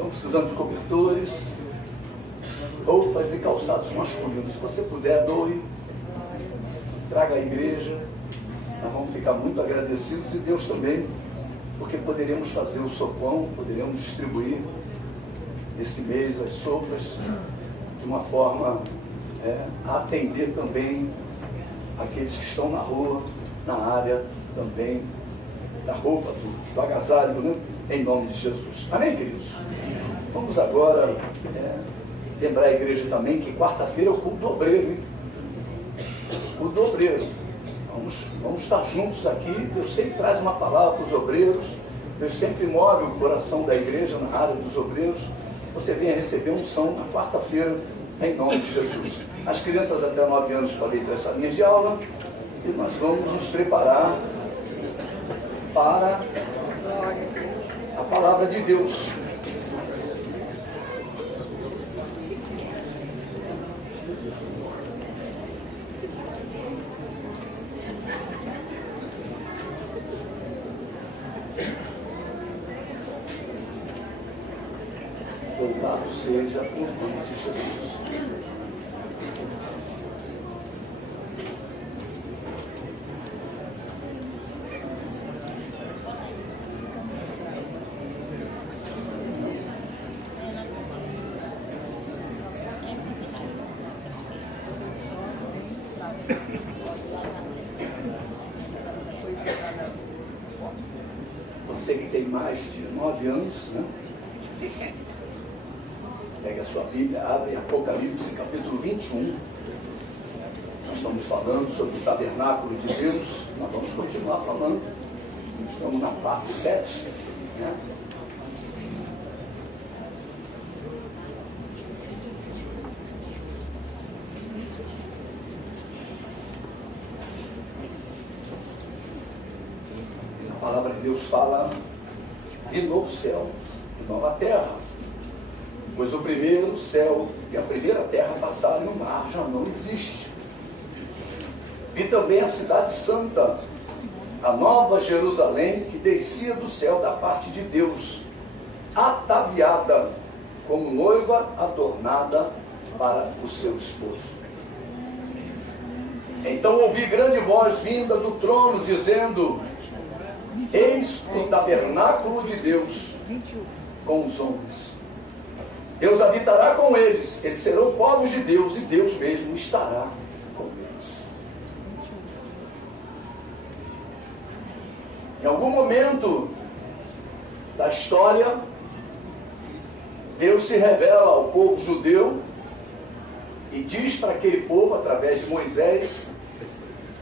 estão precisando de cobertores, roupas e calçados masculinos. Se você puder, doe, traga à igreja. Nós vamos ficar muito agradecidos, e Deus também, porque poderemos fazer o sopão, poderemos distribuir esse mês as sopas de uma forma a atender também aqueles que estão na rua, na área também da roupa, do agasalho, né? Em nome de Jesus. Amém, queridos? Vamos agora lembrar a igreja também que quarta-feira é o culto do obreiro, hein? O do obreiro. Vamos estar juntos aqui. Deus sempre traz uma palavra para os obreiros. Deus sempre move o coração da igreja na área dos obreiros. Você venha receber unção na quarta-feira, em nome de Jesus. As crianças até 9 anos falei para essa linha de aula, e nós vamos nos preparar para a palavra de Deus. Louvado seja o nome de Jesus. Você que tem mais de 9 anos, né? Pega a sua Bíblia, abre Apocalipse, capítulo 21. Nós estamos falando sobre o tabernáculo de Deus. Nós vamos continuar falando. Estamos na parte 7. Né? A palavra de Deus fala de novo céu e nova terra. Pois o primeiro céu e a primeira terra passaram e o mar já não existe. E também a cidade santa, a nova Jerusalém, que descia do céu da parte de Deus, ataviada como noiva adornada para o seu esposo. Então ouvi grande voz vinda do trono, dizendo: eis o tabernáculo de Deus com os homens. Deus habitará com eles, eles serão povos de Deus, e Deus mesmo estará com eles. Em algum momento da história, Deus se revela ao povo judeu e diz para aquele povo, através de Moisés,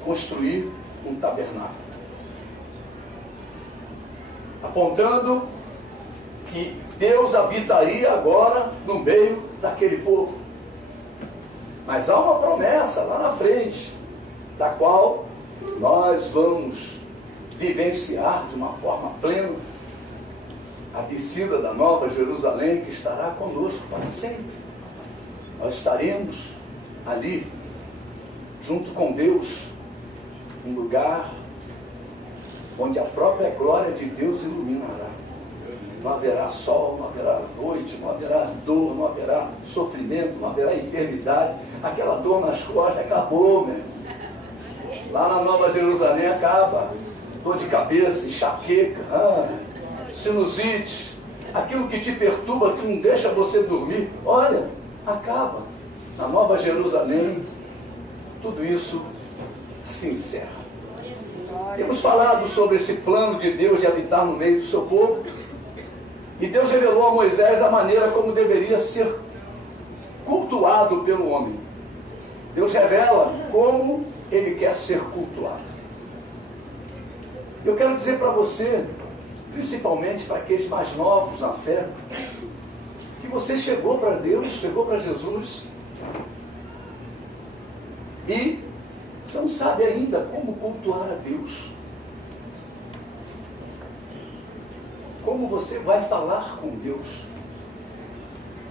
construir um tabernáculo, apontando que Deus habitaria agora no meio daquele povo. Mas há uma promessa lá na frente, da qual nós vamos vivenciar de uma forma plena a descida da nova Jerusalém, que estará conosco para sempre. Nós estaremos ali, junto com Deus, um lugar onde a própria glória de Deus iluminará. Não haverá sol, não haverá noite, não haverá dor, não haverá sofrimento, não haverá eternidade. Aquela dor nas costas acabou, meu. Lá na Nova Jerusalém acaba. Dor de cabeça, enxaqueca, sinusite, aquilo que te perturba, que não deixa você dormir, olha, acaba. Na Nova Jerusalém, tudo isso se encerra. Temos falado sobre esse plano de Deus de habitar no meio do seu povo. E Deus revelou a Moisés a maneira como deveria ser cultuado pelo homem. Deus revela como ele quer ser cultuado. Eu quero dizer para você, principalmente para aqueles mais novos na fé, que você chegou para Deus, chegou para Jesus, e você não sabe ainda como cultuar a Deus. Como você vai falar com Deus.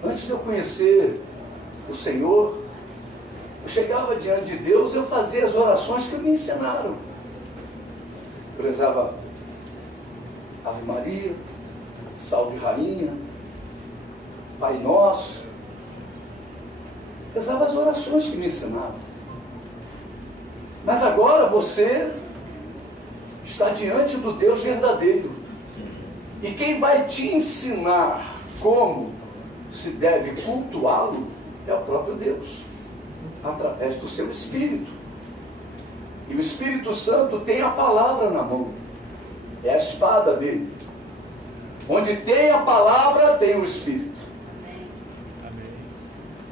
Antes de eu conhecer o Senhor, eu chegava diante de Deus, eu fazia as orações que me ensinaram. Eu rezava Ave Maria, Salve Rainha, Pai Nosso. Rezava as orações que me ensinavam. Mas agora você está diante do Deus verdadeiro. E quem vai te ensinar como se deve cultuá-lo é o próprio Deus, através do seu Espírito. E o Espírito Santo tem a palavra na mão, é a espada dele. Onde tem a palavra, tem o Espírito.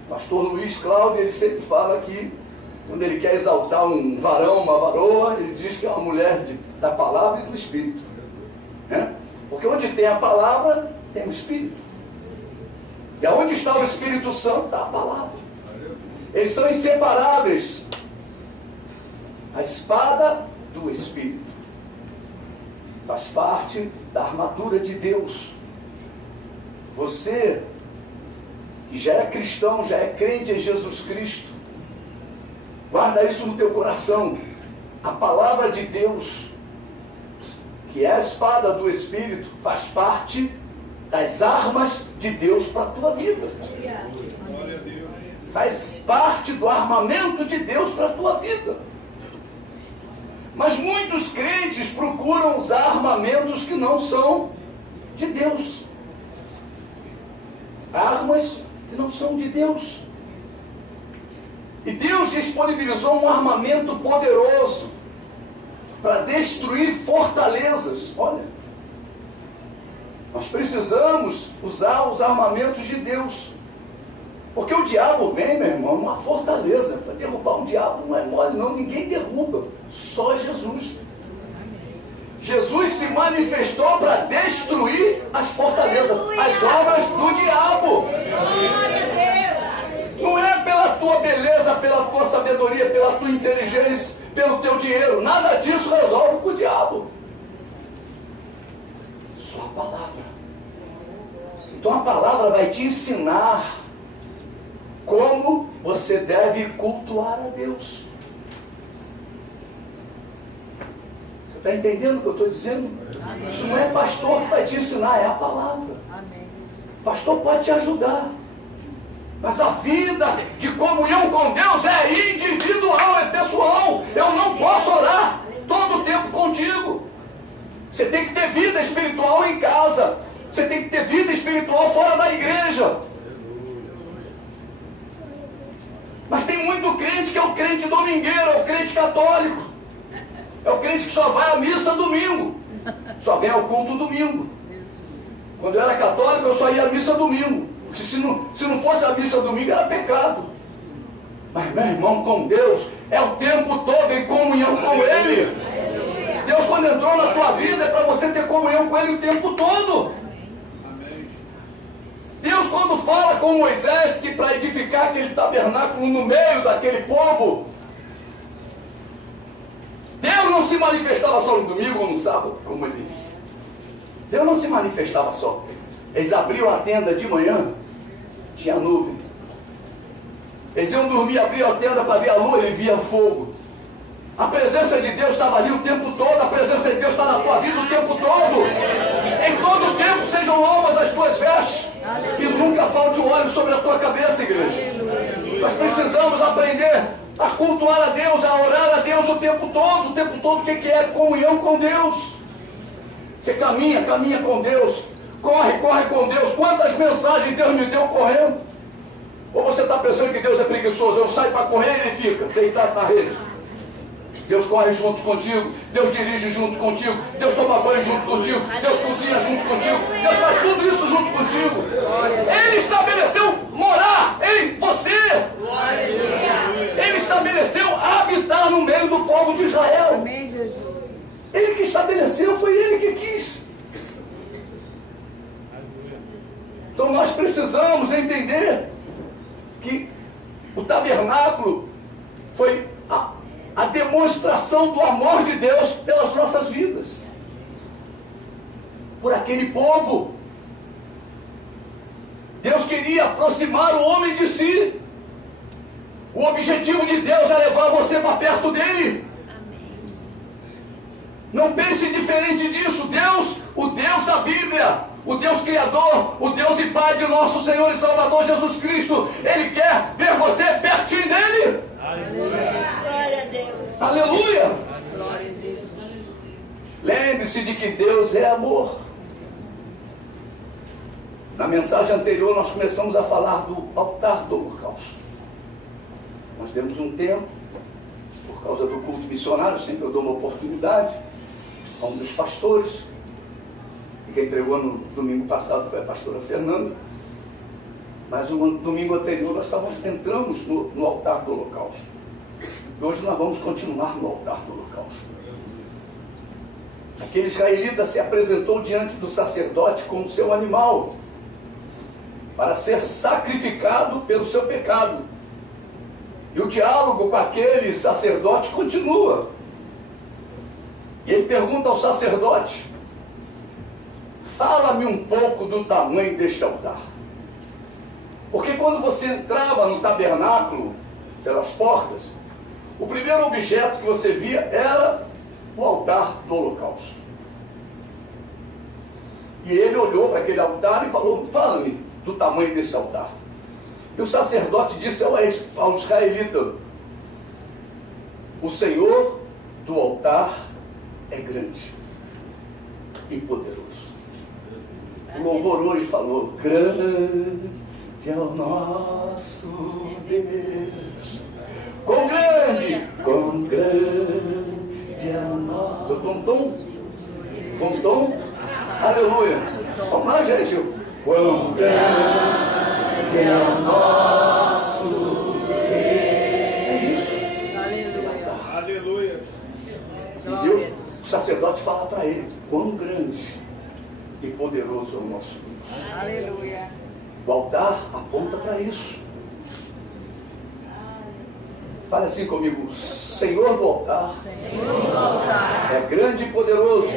Pastor Luiz Cláudio, ele sempre fala que quando ele quer exaltar um varão, uma varoa, ele diz que é uma mulher da palavra e do Espírito, né? Porque onde tem a palavra, tem o Espírito. E aonde está o Espírito Santo, está a palavra. Eles são inseparáveis. A espada do Espírito faz parte da armadura de Deus. Você, que já é cristão, já é crente em Jesus Cristo, guarda isso no teu coração. A palavra de Deus, que é a espada do Espírito, faz parte das armas de Deus para a tua vida. Faz parte do armamento de Deus para a tua vida. Mas muitos crentes procuram usar armamentos que não são de Deus. Armas que não são de Deus. E Deus disponibilizou um armamento poderoso para destruir fortalezas. Olha, nós precisamos usar os armamentos de Deus. Porque o diabo vem, meu irmão, uma fortaleza. Para derrubar um diabo não é mole, não. Ninguém derruba. Só Jesus. Jesus se manifestou para destruir as fortalezas, as obras do diabo. Não é pela tua beleza, pela tua sabedoria, pela tua inteligência, pelo teu dinheiro. Nada disso resolve com o diabo. Só a palavra. Então a palavra vai te ensinar como você deve cultuar a Deus. Você está entendendo o que eu estou dizendo? Amém. Isso não é pastor que vai te ensinar, é a palavra. Amém. Pastor pode te ajudar. Mas a vida de comunhão com Deus é individual, é pessoal. Eu não posso orar todo o tempo contigo. Você tem que ter vida espiritual em casa. Você tem que ter vida espiritual fora da igreja. Mas tem muito crente que é o crente domingueiro, é o crente católico. É o crente que só vai à missa domingo. Só vem ao culto domingo. Quando eu era católico, eu só ia à missa domingo. Porque se não fosse a missa domingo, era pecado. Mas, meu irmão, com Deus, é o tempo todo em comunhão com Ele. Deus, quando entrou na tua vida, é para você ter comunhão com Ele o tempo todo. Deus, quando fala com Moisés que para edificar aquele tabernáculo no meio daquele povo, Deus não se manifestava só no domingo ou no sábado, como ele diz. Deus não se manifestava só. Eles abriam a tenda de manhã, tinha nuvem. Eles iam dormir, abriam a tenda para ver a lua e via fogo. A presença de Deus estava ali o tempo todo, a presença de Deus está na tua vida o tempo todo. Em todo o tempo sejam novas as tuas vestes. E nunca falte o óleo sobre a tua cabeça, igreja. Nós precisamos aprender a cultuar a Deus, a orar a Deus o tempo todo. O tempo todo, o que é? Comunhão com Deus. Você caminha com Deus. Corre com Deus. Quantas mensagens Deus me deu correndo? Ou você está pensando que Deus é preguiçoso? Eu saio para correr e ele fica deitado na rede. Deus corre junto contigo, Deus dirige junto contigo, Deus toma banho junto contigo, Deus cozinha junto contigo, Deus faz tudo isso junto contigo. Ele estabeleceu morar em você. Ele estabeleceu habitar no meio do povo de Israel. Ele que estabeleceu, foi ele que quis. Então nós precisamos entender que o tabernáculo foi a demonstração do amor de Deus pelas nossas vidas, por aquele povo. Deus queria aproximar o homem de si. O objetivo de Deus é levar você para perto dele. Não pense diferente disso. Deus, o Deus da Bíblia, o Deus Criador, o Deus e Pai de nosso Senhor e Salvador Jesus Cristo, Ele quer ver você pertinho dEle. Aleluia. Glória a Deus. Aleluia. Glória a Deus. Lembre-se de que Deus é amor. Na mensagem anterior nós começamos a falar do altar do holocausto. Nós demos um tempo, por causa do culto missionário, sempre eu dou uma oportunidade a um dos pastores, e quem pregou no domingo passado foi a pastora Fernanda, mas no domingo anterior nós entramos no altar do holocausto. E hoje nós vamos continuar no altar do holocausto. Aquele israelita se apresentou diante do sacerdote como seu animal, para ser sacrificado pelo seu pecado. E o diálogo com aquele sacerdote continua. E ele pergunta ao sacerdote: fala-me um pouco do tamanho deste altar. Porque quando você entrava no tabernáculo, pelas portas, o primeiro objeto que você via era o altar do holocausto. E ele olhou para aquele altar e falou: fala-me do tamanho desse altar. E o sacerdote disse ao israelita: o Senhor do altar é grande e poderoso. O louvor hoje falou: grande é o nosso Deus. Quão grande é o nosso. Eu com tom? Aleluia. Vamos lá, gente. Quão grande é o nosso Deus. É isso. Aleluia. Aleluia. E Deus, o sacerdote fala para ele: quão grande e poderoso é o nosso Deus. Aleluia. O altar aponta para isso. Fale assim comigo: Senhor do altar, é grande e poderoso.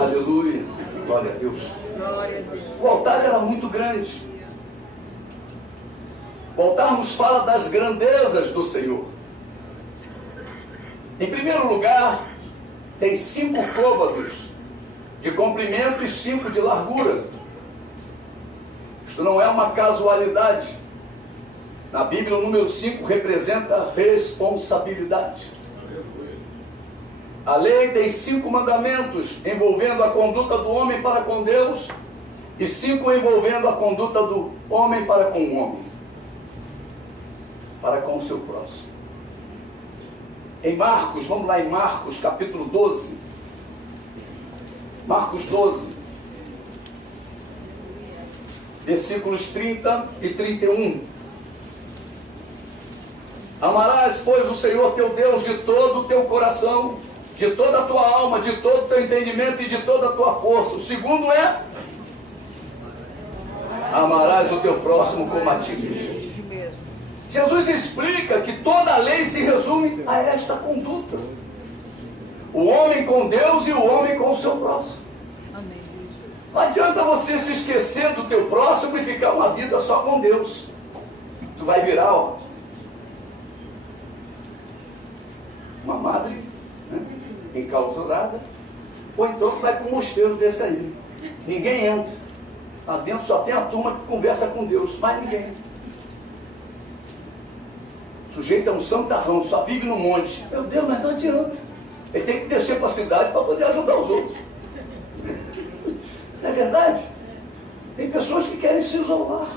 Aleluia. Glória a Deus. Glória a Deus. O altar era muito grande. O altar nos fala das grandezas do Senhor. Em primeiro lugar, tem 5 côvados de comprimento e 5 de largura. Isto não é uma casualidade. Na Bíblia, o número 5 representa responsabilidade. A lei tem 5 mandamentos envolvendo a conduta do homem para com Deus e 5 envolvendo a conduta do homem para com o homem, para com o seu próximo. Em Marcos, vamos lá em Marcos capítulo 12. Marcos 12, versículos 30 e 31. Amarás, pois, o Senhor teu Deus de todo o teu coração, de toda a tua alma, de todo o teu entendimento e de toda a tua força. O segundo é: amarás o teu próximo como a ti mesmo. Jesus explica que toda a lei se resume a esta conduta: o homem com Deus e o homem com o seu próximo. Não adianta você se esquecer do teu próximo e ficar uma vida só com Deus. Tu vai virar uma madre, né, enclausurada, ou então tu vai para um mosteiro desse aí. Ninguém entra. Lá dentro só tem a turma que conversa com Deus, mais ninguém. O sujeito é um santarrão, só vive no monte. Meu Deus, mas não adianta. Ele tem que descer para a cidade para poder ajudar os outros. Não é verdade? Tem pessoas que querem se isolar.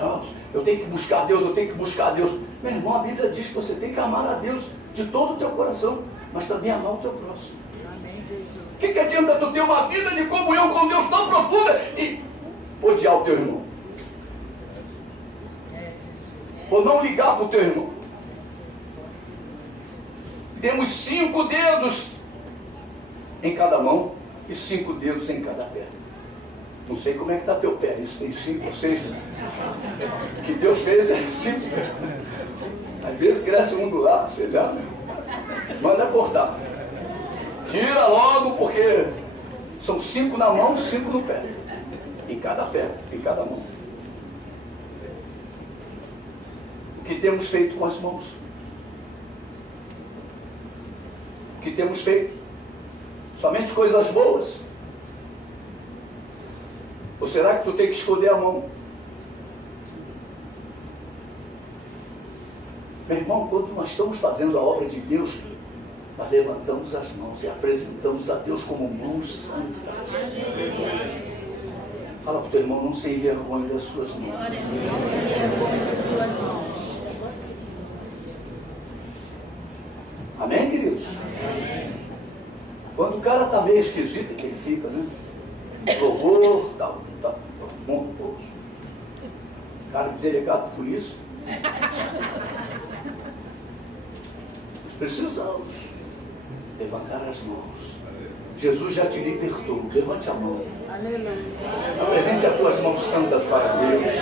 Não, eu tenho que buscar Deus, eu tenho que buscar Deus. Meu irmão, a Bíblia diz que você tem que amar a Deus de todo o teu coração, mas também amar o teu próximo. O que adianta tu ter uma vida de comunhão com Deus tão profunda e odiar o teu irmão? Ou não ligar para o teu irmão? Temos 5 dedos em cada mão e 5 dedos em cada pé. Não sei como é que está teu pé, isso tem 5 ou 6. O que Deus fez é 5. Às vezes cresce um do lado, sei lá, manda cortar. Tira logo, porque são 5 na mão, 5 no pé. Em cada pé, em cada mão. O que temos feito com as mãos? O que temos feito? Somente coisas boas? Ou será que tu tem que esconder a mão? Meu irmão, quando nós estamos fazendo a obra de Deus, nós levantamos as mãos e apresentamos a Deus como mãos santas. Fala para o teu irmão, não se envergonhe das suas mãos. Amém, queridos? Quando o cara está meio esquisito, que ele fica, né? Louvor, tá bom, cara de delegado de polícia. Nós precisamos levantar as mãos. Jesus já te libertou. Levante a mão. Apresente as tuas mãos santas para Deus.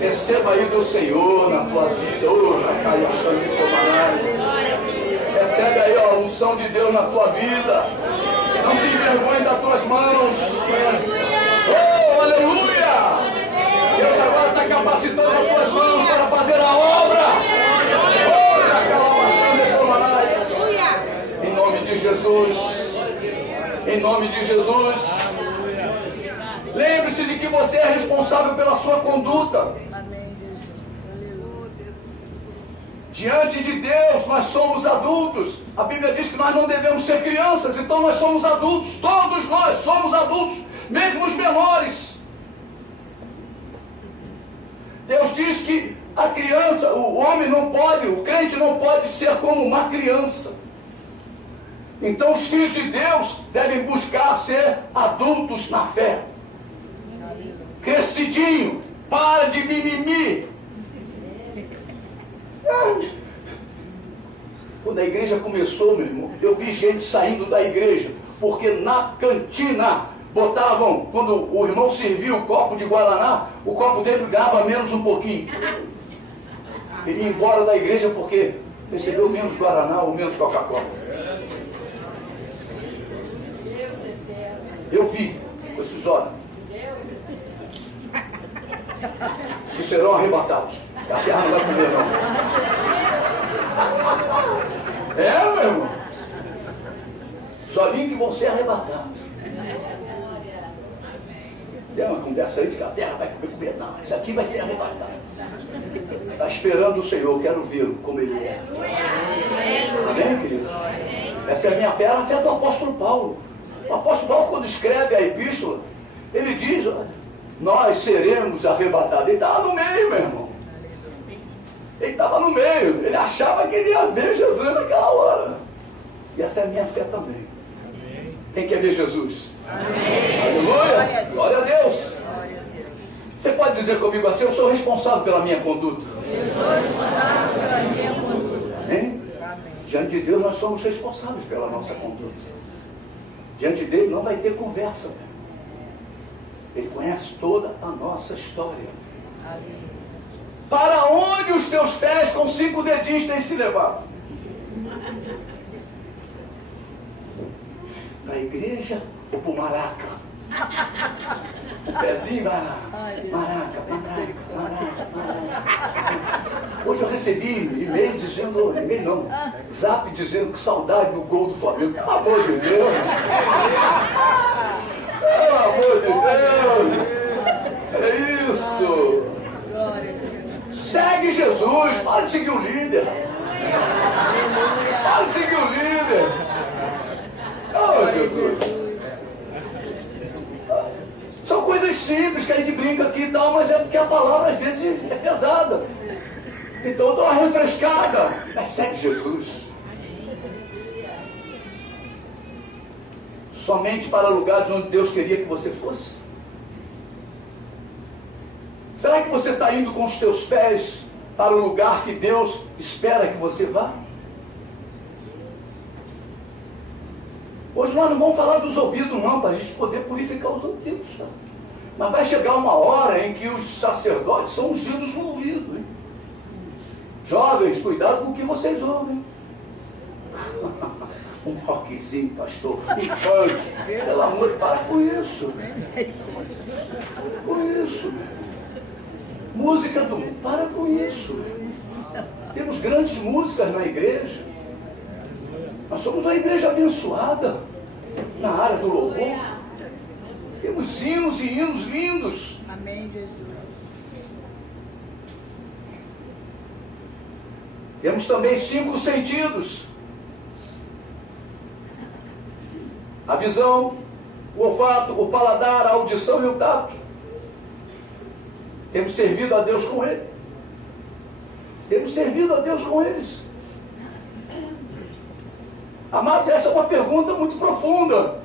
Receba aí do Senhor na tua vida. Recebe aí a unção de Deus na tua vida. Não se envergonhe das tuas mãos. Oh, aleluia! Deus agora está capacitando as tuas mãos para fazer a obra. Em nome de Jesus. Em nome de Jesus. Lembre-se de que você é responsável pela sua conduta. Diante de Deus, nós somos adultos. A Bíblia diz que nós não devemos ser crianças, então nós somos adultos. Todos nós somos adultos, mesmo os menores. Deus diz que a criança, o homem não pode, o crente não pode ser como uma criança. Então os filhos de Deus devem buscar ser adultos na fé. Crescidinho, para de mimimi. Quando a igreja começou, meu irmão, eu vi gente saindo da igreja, porque na cantina botavam, quando o irmão servia o copo de Guaraná, o copo dele ganhava menos um pouquinho. Ele ia embora da igreja porque recebeu menos Guaraná ou menos Coca-Cola. Eu vi com esses olhos. Que serão arrebatados. A terra não vai comer, não. É, meu irmão. Sozinho que vão ser arrebatados. Tem uma conversa aí de que a terra vai comer. Não, isso aqui vai ser arrebatado. Está esperando o Senhor, quero vê-lo como ele é. Amém, querido? Essa é a minha fé, a fé do apóstolo Paulo. O apóstolo Paulo, quando escreve a epístola, ele diz, nós seremos arrebatados. Ele estava no meio, meu irmão. Ele estava no meio. Ele achava que ele ia ver Jesus naquela hora. E essa é a minha fé também. Quem quer ver Jesus? Amém. Aleluia. Glória a Deus. Você pode dizer comigo assim, eu sou responsável pela minha conduta. Eu sou responsável pela minha conduta. Hein? Diante de Deus nós somos responsáveis pela nossa conduta. Diante dele não vai ter conversa. Ele conhece toda a nossa história. Para onde os teus pés com 5 dedinhos têm se levado? Para a igreja ou para o maraca? O pezinho vai lá. Maraca. Hoje eu recebi e-mail dizendo, e-mail não, zap dizendo que saudade do gol do Flamengo. Pelo amor de Deus. Pelo amor de Deus. É isso. Segue Jesus. Para de seguir o líder. Para de seguir o líder. Oh, Jesus. São coisas simples que a gente brinca aqui e tal, mas é porque a palavra às vezes é pesada. Então eu dou uma refrescada. Mas segue Jesus. Somente para lugares onde Deus queria que você fosse? Será que você está indo com os teus pés para o lugar que Deus espera que você vá? Hoje nós não vamos falar dos ouvidos não, para a gente poder purificar os ouvidos. Tá? Mas vai chegar uma hora em que os sacerdotes são ungidos no ouvido. Hein? Jovens, cuidado com o que vocês ouvem. Um rockzinho, pastor, um funk. Pelo amor, para com isso. Com isso. Música do mundo, para com isso. Temos grandes músicas na igreja. Nós somos uma igreja abençoada na área do louvor. Temos hinos e hinos lindos. Amém, Jesus. Temos também 5 sentidos: a visão, o olfato, o paladar, a audição e o tato. Temos servido a Deus com ele. Temos servido a Deus com eles. Amado, essa é uma pergunta muito profunda.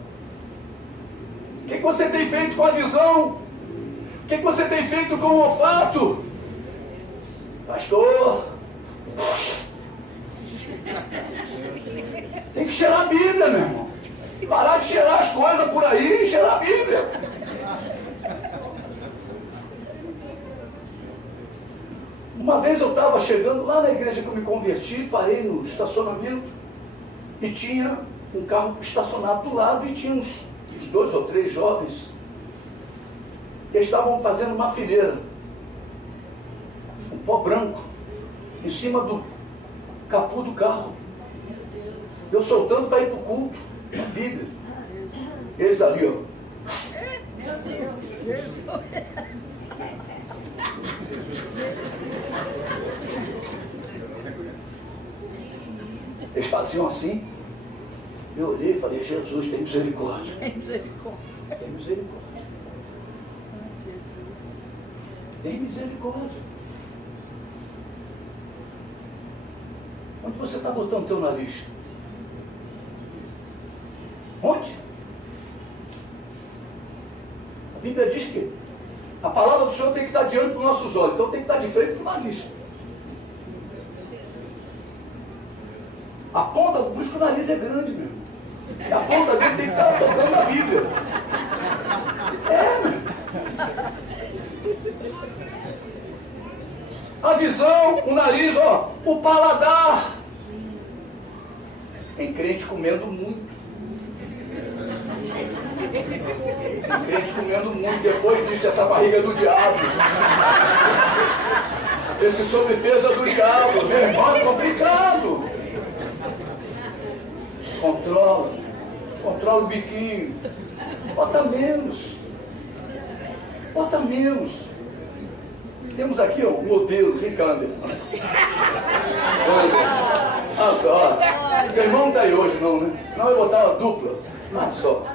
O que você tem feito com a visão? O que você tem feito com o olfato? Pastor, tem que cheirar a Bíblia, meu irmão. Parar de cheirar as coisas por aí e cheirar a Bíblia. Uma vez eu estava chegando lá na igreja que eu me converti, parei no estacionamento e tinha um carro estacionado do lado e tinha uns 2 ou 3 jovens que estavam fazendo uma fileira, um pó branco em cima do capô do carro. Eu soltando para ir para o culto, a Bíblia. Eles ali, ó. Eles faziam assim. Eu olhei e falei: Jesus, tem misericórdia. Tem misericórdia. Tem misericórdia. Tem misericórdia. Onde você está botando o teu nariz? Onde? A Bíblia diz que a palavra do Senhor tem que estar diante dos nossos olhos, então tem que estar de frente para o nariz. A ponta, por isso que o nariz é grande mesmo. A ponta dele tem que estar tocando a Bíblia. A visão, o nariz, ó, o paladar. Tem crente comendo muito. Tem crente comendo muito. Depois disso, essa barriga é do diabo. Esse sobrepeso é do diabo. Meu irmão, é complicado. Controla o biquinho. Bota menos. Bota menos. Temos aqui, ó, um modelo de câmera. Olha só. Meu irmão não está aí hoje, não, né? Senão eu vou botar uma dupla. Olha só.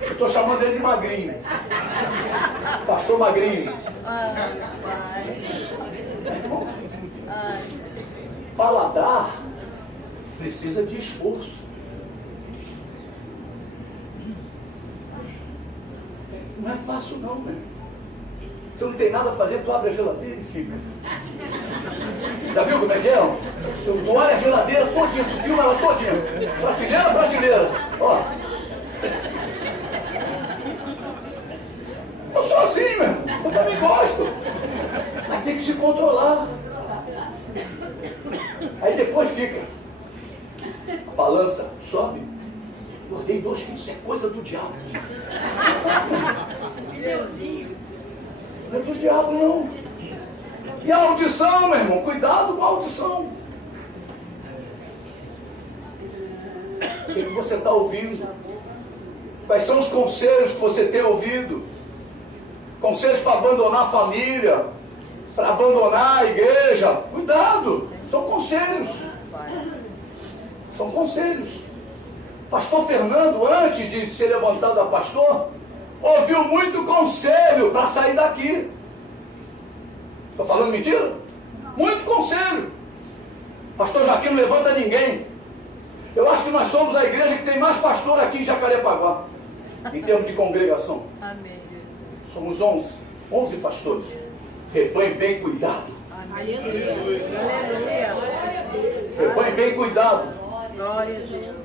Eu estou chamando ele de Magrinho. Pastor Magrinho. Paladar precisa de esforço. Não é fácil não, né? Você não tem nada a fazer, tu abre a geladeira e fica. Já viu como é que é? Tu olha a geladeira todinha, tu filma ela todinha. Prateleira, prateleira. Ó. Eu sou assim, meu irmão. Eu também gosto. Mas tem que se controlar. Aí depois fica. A balança sobe. Guardei 2 quilos, isso é coisa do diabo. Não é do diabo, não. E a audição, meu irmão, cuidado com a audição. O que você está ouvindo? Quais são os conselhos que você tem ouvido? Conselhos para abandonar a família, para abandonar a igreja. Cuidado, são conselhos. São conselhos. Pastor Fernando, antes de ser levantado a pastor, ouviu muito conselho para sair daqui. Estou falando mentira? Muito conselho. Pastor Joaquim não levanta ninguém. Eu acho que nós somos a igreja que tem mais pastor aqui em Jacarepaguá, em termos de congregação. Amém. Somos 11 pastores. Rebanho bem cuidado. Aleluia. Rebanho bem cuidado. Glória a Deus.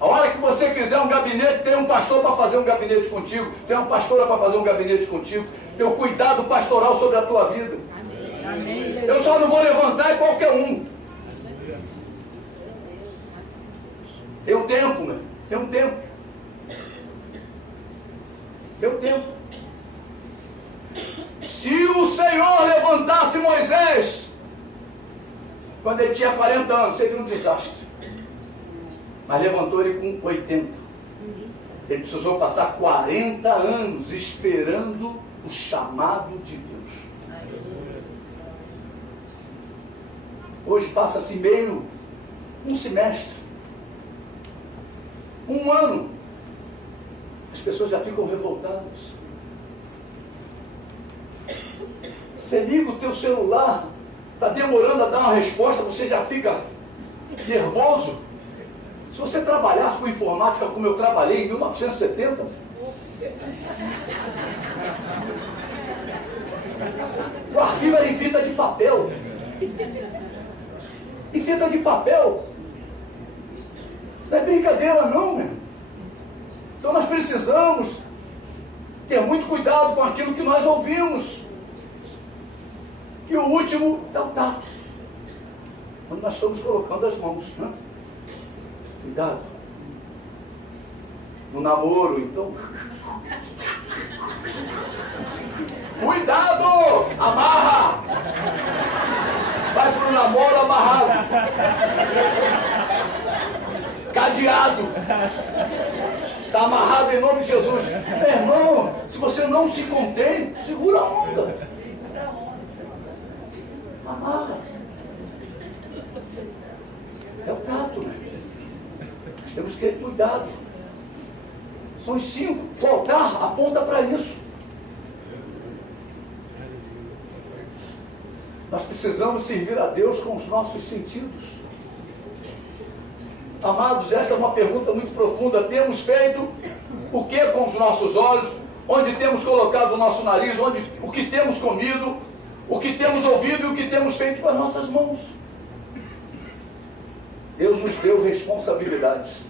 A hora que você quiser um gabinete, tem um pastor para fazer um gabinete contigo, tem uma pastora para fazer um gabinete contigo, tem um cuidado pastoral sobre a tua vida. Amém. Eu só não vou levantar em qualquer um. Tem um tempo, meu. Tem um tempo. Tem um tempo. Se o Senhor levantasse Moisés, quando ele tinha 40 anos, seria um desastre. Mas levantou ele com 80. Ele precisou passar 40 anos esperando o chamado de Deus. Hoje passa-se meio, um semestre, um ano. As pessoas já ficam revoltadas. Você liga o teu celular, está demorando a dar uma resposta, você já fica nervoso. Se você trabalhasse com informática como eu trabalhei em 1970, o arquivo era em fita de papel. E fita de papel não é brincadeira não, meu. Então nós precisamos ter muito cuidado com aquilo que nós ouvimos. E o último é o tato. Quando nós estamos colocando as mãos, né? Cuidado. No namoro, então. Cuidado! Amarra! Vai para o namoro amarrado. Cadeado. Está amarrado em nome de Jesus. Meu irmão, se você não se contém, segura a onda. Amarra. É o tato, né? Nós temos que ter cuidado. São os 5. O altar aponta para isso. Nós precisamos servir a Deus com os nossos sentidos. Amados, esta é uma pergunta muito profunda. Temos feito o que com os nossos olhos? Onde temos colocado o nosso nariz? O que temos comido? O que temos ouvido e o que temos feito com as nossas mãos? Deus nos deu responsabilidades.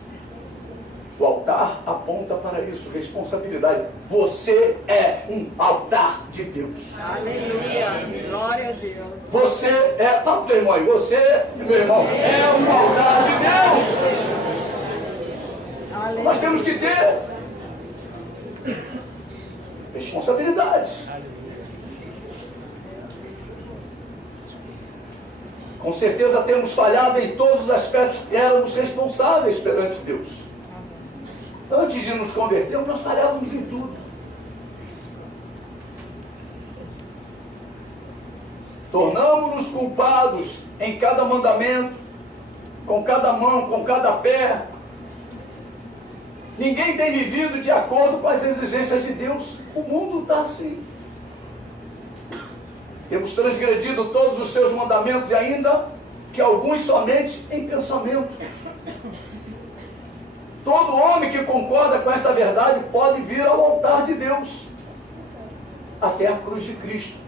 O altar aponta para isso, responsabilidade. Você é um altar de Deus. Aleluia. Glória a Deus. Você é, fala para o teu irmão aí, você, meu irmão, é um altar de Deus. Aleluia. Nós temos que ter responsabilidades. Com certeza temos falhado em todos os aspectos que éramos responsáveis perante Deus. Antes de nos convertermos, nós falhávamos em tudo. Tornamos-nos culpados em cada mandamento, com cada mão, com cada pé. Ninguém tem vivido de acordo com as exigências de Deus. O mundo está assim. Temos transgredido todos os seus mandamentos e ainda que alguns somente em pensamento. Todo homem que concorda com esta verdade pode vir ao altar de Deus, até a cruz de Cristo.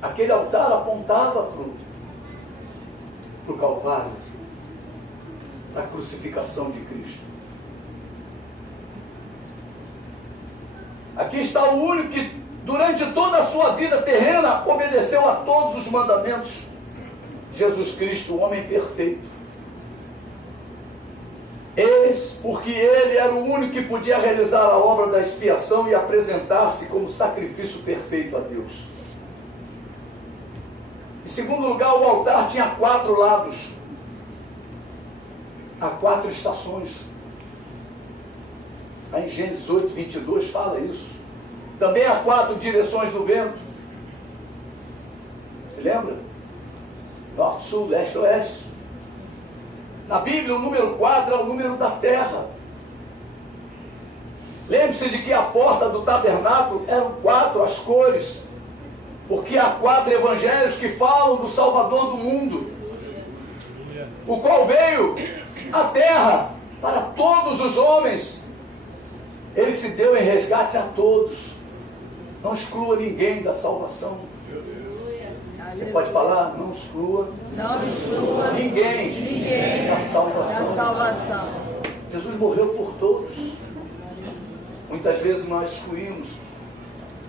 Aquele altar apontava para o Calvário, para a crucificação de Cristo. Aqui está o único que durante toda a sua vida terrena obedeceu a todos os mandamentos. Jesus Cristo, o homem perfeito. Eis porque ele era o único que podia realizar a obra da expiação e apresentar-se como sacrifício perfeito a Deus. Em segundo lugar, o altar tinha 4 lados. Há 4 estações. Aí em Gênesis 8, 22 fala isso. Também há 4 direções do vento. Se lembra? Norte, sul, leste, oeste. Na Bíblia, o número 4 é o número da terra. Lembre-se de que a porta do tabernáculo eram 4 as cores, porque há 4 evangelhos que falam do Salvador do mundo, o qual veio à terra para todos os homens. Ele se deu em resgate a todos. Não exclua ninguém da salvação. Você pode falar, não exclua ninguém da salvação. Jesus morreu por todos. Muitas vezes nós excluímos,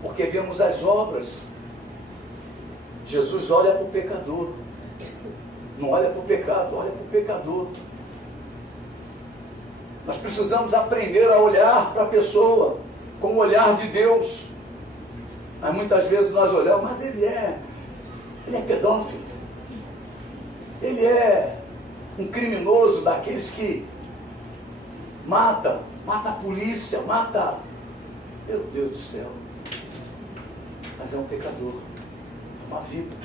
porque vemos as obras. Jesus olha para o pecador. Não olha para o pecado, olha para o pecador. Nós precisamos aprender a olhar para a pessoa com o olhar de Deus. Mas muitas vezes nós olhamos, mas ele é pedófilo. Ele é um criminoso daqueles que mata, mata a polícia, mata... Meu Deus do céu. Mas é um pecador. É uma vida.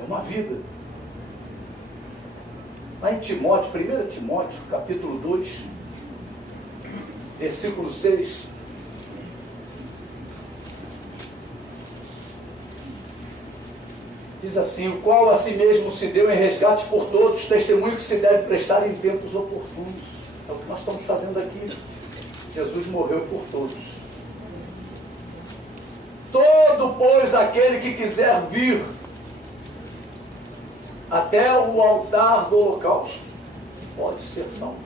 É uma vida. Lá em Timóteo, 1 Timóteo, capítulo 2, versículo 6. Diz assim: o qual a si mesmo se deu em resgate por todos, testemunho que se deve prestar em tempos oportunos. É o que nós estamos fazendo aqui. Jesus morreu por todos. Todo, pois, aquele que quiser vir até o altar do holocausto pode ser salvo.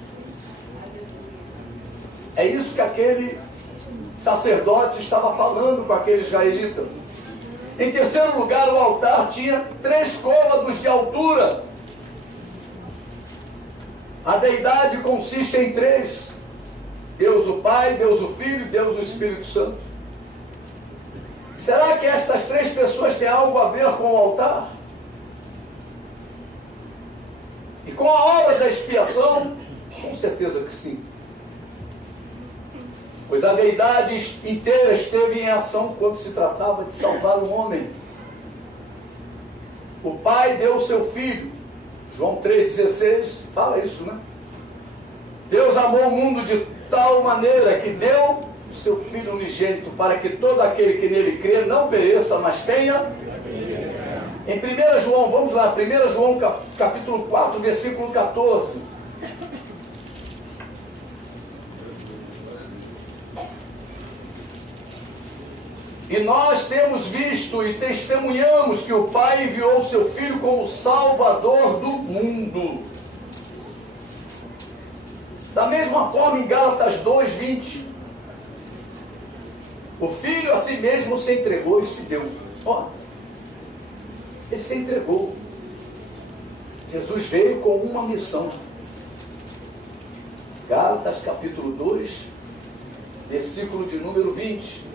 É isso que aquele sacerdote estava falando com aquele israelita. Em terceiro lugar, o altar tinha 3 côvados de altura. A deidade consiste em 3: Deus o Pai, Deus o Filho e Deus o Espírito Santo. Será que estas 3 pessoas têm algo a ver com o altar? E com a obra da expiação? Com certeza que sim. Pois a deidade inteira esteve em ação quando se tratava de salvar o homem. O Pai deu o seu Filho. João 3,16 fala isso, né? Deus amou o mundo de tal maneira que deu o seu Filho unigênito, para que todo aquele que nele crê não pereça, mas tenha. Em 1 João, vamos lá, 1 João capítulo 4, versículo 14. E nós temos visto e testemunhamos que o Pai enviou o seu Filho como Salvador do mundo. Da mesma forma, em Gálatas 2:20, o Filho a si mesmo se entregou e se deu. Ó, ele se entregou. Jesus veio com uma missão. Gálatas capítulo 2, versículo de número 20.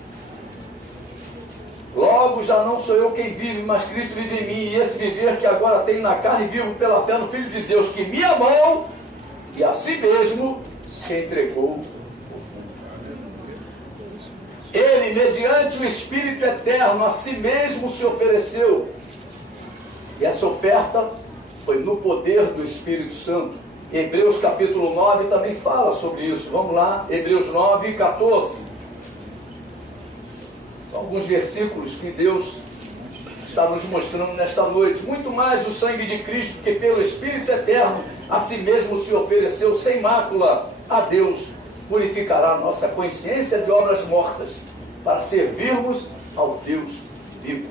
Logo já não sou eu quem vive, mas Cristo vive em mim, e esse viver que agora tenho na carne, vivo pela fé no Filho de Deus, que me amou e a si mesmo se entregou. Ele, mediante o Espírito eterno, a si mesmo se ofereceu. E essa oferta foi no poder do Espírito Santo. Hebreus capítulo 9 também fala sobre isso. Vamos lá, Hebreus 9, 14. São alguns versículos que Deus está nos mostrando nesta noite. Muito mais o sangue de Cristo, que pelo Espírito eterno a si mesmo se ofereceu sem mácula a Deus, purificará nossa consciência de obras mortas, para servirmos ao Deus vivo.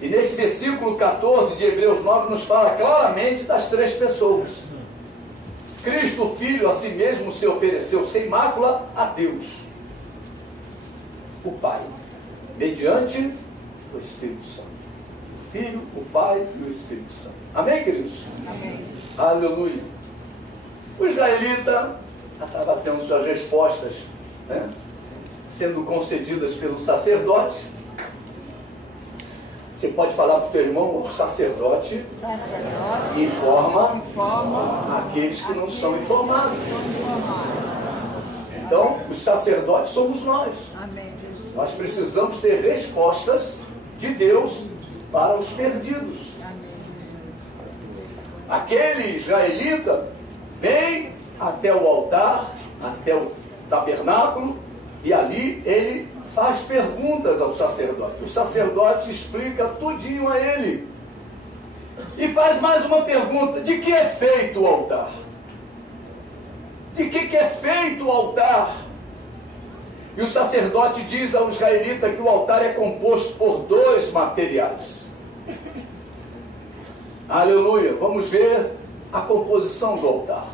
E nesse versículo 14 de Hebreus 9 nos fala claramente das 3 pessoas. Cristo, o Filho, a si mesmo se ofereceu sem mácula a Deus, o Pai, mediante o Espírito Santo. O Filho, o Pai e o Espírito Santo. Amém, queridos? Amém. Aleluia. O israelita estava tendo suas respostas, né, sendo concedidas pelo sacerdote. Você pode falar para o teu irmão: o sacerdote informa aqueles que não são informados. Então, os sacerdotes somos nós. Amém, Jesus. Nós precisamos ter respostas de Deus para os perdidos. Aquele israelita vem até o altar, até o tabernáculo, e ali ele faz perguntas ao sacerdote. O sacerdote explica tudinho a ele. E faz mais uma pergunta: de que é feito o altar? De que é feito o altar? E o sacerdote diz ao israelita que o altar é composto por 2 materiais. Aleluia! Vamos ver a composição do altar.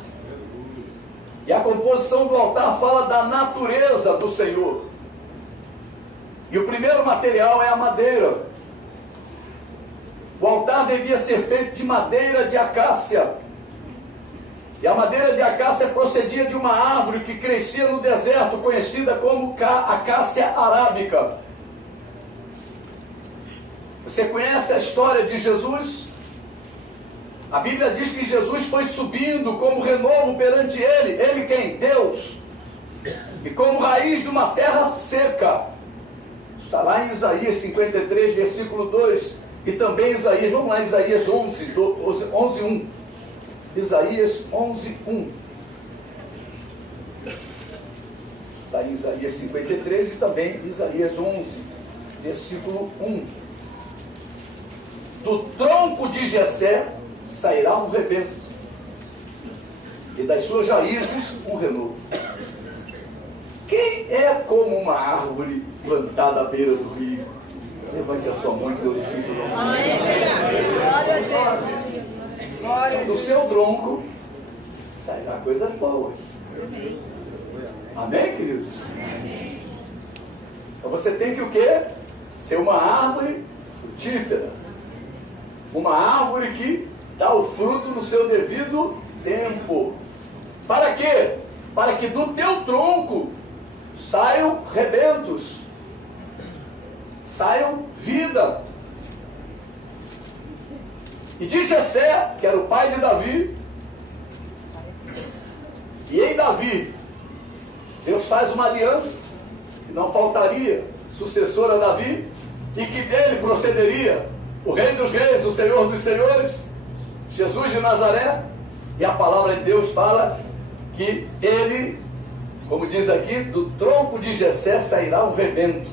E a composição do altar fala da natureza do Senhor. E o primeiro material é a madeira. O altar devia ser feito de madeira de acácia. E a madeira de acácia procedia de uma árvore que crescia no deserto, conhecida como acácia arábica. Você conhece a história de Jesus? A Bíblia diz que Jesus foi subindo como renovo perante ele. Ele quem? Deus. E como raiz de uma terra seca. Está lá em Isaías 53, versículo 2. E também Isaías, vamos lá, Isaías 11:1. Isaías 11:1. Está em Isaías 53 e também Isaías 11, versículo 1. Do tronco de Jessé sairá um rebento, e das suas raízes um renovo. Quem é como uma árvore plantada à beira do rio? Levante a sua mão e glorifique o nome de Deus. Glória a Deus. Glória a Do Deus. seu tronco sairá coisas boas. Amém, queridos? Então você tem que o quê? Ser uma árvore frutífera. Uma árvore que dá o fruto no seu devido tempo. Para quê? Para que do teu tronco saiam rebentos, saiam vida. E de Jessé, que era o pai de Davi, e em Davi, Deus faz uma aliança, que não faltaria sucessor a Davi, e que dele procederia o Rei dos Reis, o Senhor dos Senhores, Jesus de Nazaré. E a palavra de Deus fala que ele, como diz aqui, do tronco de Jessé sairá um rebento,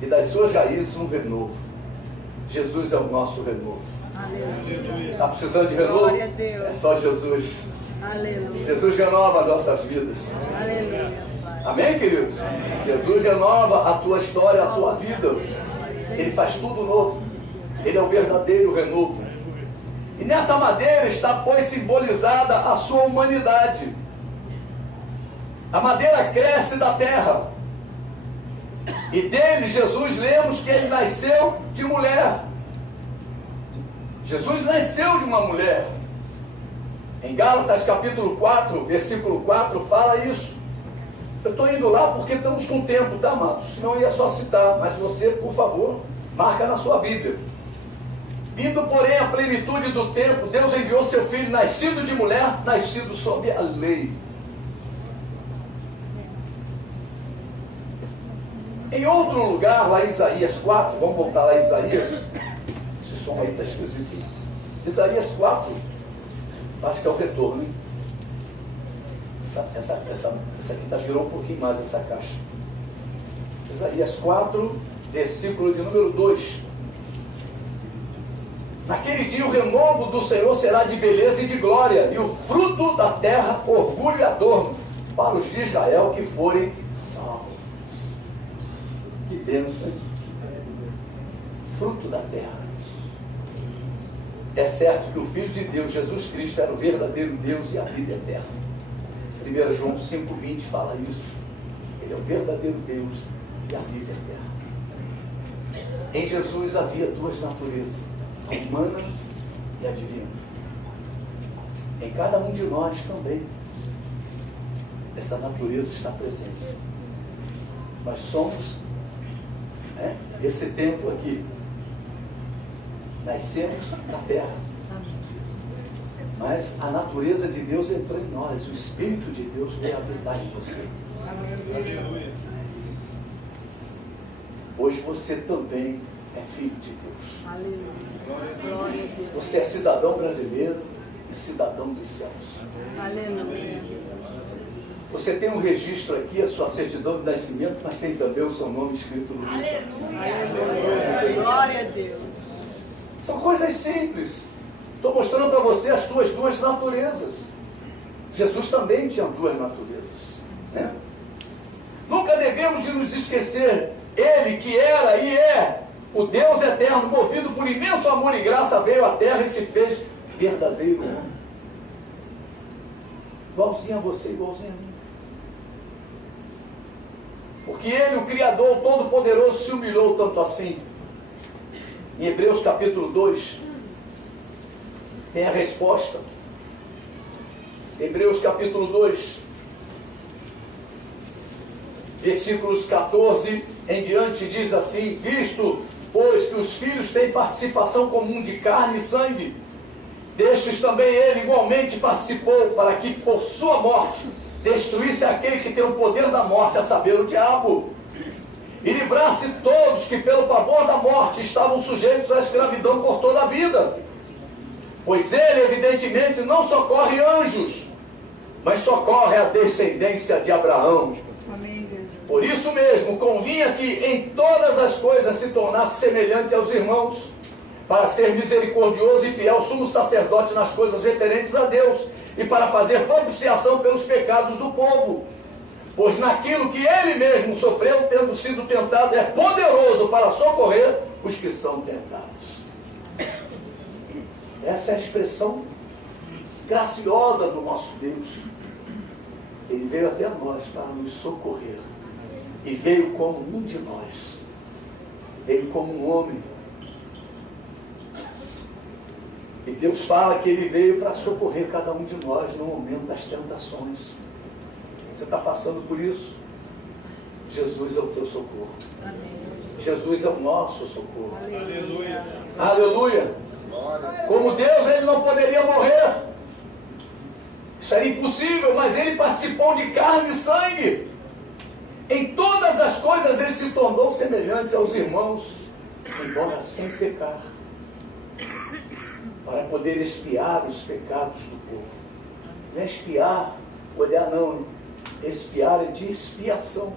e das suas raízes um renovo. Jesus é o nosso renovo. Aleluia. Está precisando de renovo? Glória a Deus. É só Jesus. Aleluia. Jesus renova as nossas vidas. Aleluia, Pai. Amém, queridos? Jesus renova a tua história, a tua vida. Ele faz tudo novo. Ele é o verdadeiro renovo. E nessa madeira está, pois, simbolizada a sua humanidade. A madeira cresce da terra. E dele, Jesus, lemos que ele nasceu de mulher. Jesus nasceu de uma mulher. Em Gálatas capítulo 4, versículo 4, fala isso. Eu estou indo lá porque estamos com tempo, tá, amados? Senão eu ia só citar, mas você, por favor, marca na sua Bíblia. Vindo, porém, a plenitude do tempo, Deus enviou seu filho, nascido de mulher, nascido sob a lei. Em outro lugar, lá em Isaías 4, vamos voltar lá em Isaías, esse som aí está esquisito. Isaías 4, acho que é o retorno, hein? Essa aqui virou um pouquinho mais essa caixa. Isaías 4, versículo de número 2. Naquele dia o renovo do Senhor será de beleza e de glória, e o fruto da terra orgulho e adorno para os de Israel que forem salvos. Que bênção! Fruto da terra. É certo que o Filho de Deus, Jesus Cristo, era o verdadeiro Deus e a vida eterna. 1 João 5,20 fala isso. Ele é o verdadeiro Deus e a vida eterna. Em Jesus havia duas naturezas, a humana e a divina. Em cada um de nós também, essa natureza está presente. Nós somos, esse templo aqui, nascemos na terra. Mas a natureza de Deus entrou em nós, o Espírito de Deus veio habitar em você. Aleluia. Hoje você também é filho de Deus. Aleluia. Glória a Deus. Você é cidadão brasileiro e cidadão dos céus. Aleluia. Você tem um registro aqui, a sua certidão de nascimento, mas tem também o seu nome escrito no livro. Aleluia. Glória a Deus. São coisas simples. Estou mostrando para você as tuas duas naturezas. Jesus também tinha duas naturezas, né? Nunca devemos de nos esquecer, Ele que era e é o Deus eterno, movido por imenso amor e graça, veio à terra e se fez verdadeiro homem. Igualzinho a você, igualzinho a mim. Porque Ele, o Criador, o Todo-Poderoso, se humilhou tanto assim. Em Hebreus capítulo 2, tem a resposta. Hebreus capítulo 2, versículos 14 em diante, diz assim: visto, pois, que os filhos têm participação comum de carne e sangue, Destes também ele igualmente participou, para que por sua morte destruísse aquele que tem o poder da morte, a saber, o diabo, e livrasse todos que pelo pavor da morte estavam sujeitos à escravidão por toda a vida. Pois ele, evidentemente, não socorre anjos, mas socorre a descendência de Abraão. Amém, Deus. Por isso mesmo, convinha que em todas as coisas se tornasse semelhante aos irmãos, para ser misericordioso e fiel sumo sacerdote nas coisas referentes a Deus, e para fazer propiciação pelos pecados do povo. Pois naquilo que ele mesmo sofreu, tendo sido tentado, é poderoso para socorrer os que são tentados. Essa é a expressão graciosa do nosso Deus. Ele veio até nós para nos socorrer. E veio como um de nós. Veio como um homem. E Deus fala que ele veio para socorrer cada um de nós no momento das tentações. Você está passando por isso? Jesus é o teu socorro. Amém. Jesus é o nosso socorro. Aleluia. Aleluia. Como Deus, ele não poderia morrer. Isso era impossível, mas ele participou de carne e sangue. Em todas as coisas ele se tornou semelhante aos irmãos, embora sem pecar, para poder expiar os pecados do povo. Não é expiar, olhar não. Expiar é de expiação.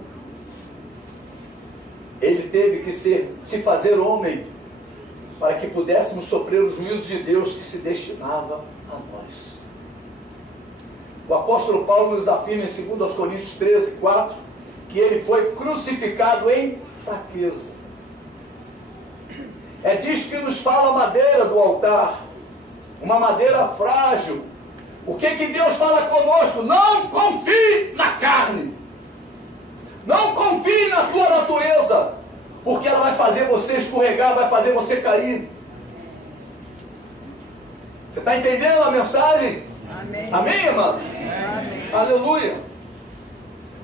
Ele teve que se fazer homem para que pudéssemos sofrer o juízo de Deus que se destinava a nós. O apóstolo Paulo nos afirma em 2 Coríntios 13, 4, que ele foi crucificado em fraqueza. É disso que nos fala a madeira do altar, uma madeira frágil. O que Deus fala conosco? Não confie na carne. Não confie na tua natureza, porque ela vai fazer você escorregar, vai fazer você cair. Você está entendendo a mensagem? Amém. Amém, irmãos? Amém. Aleluia.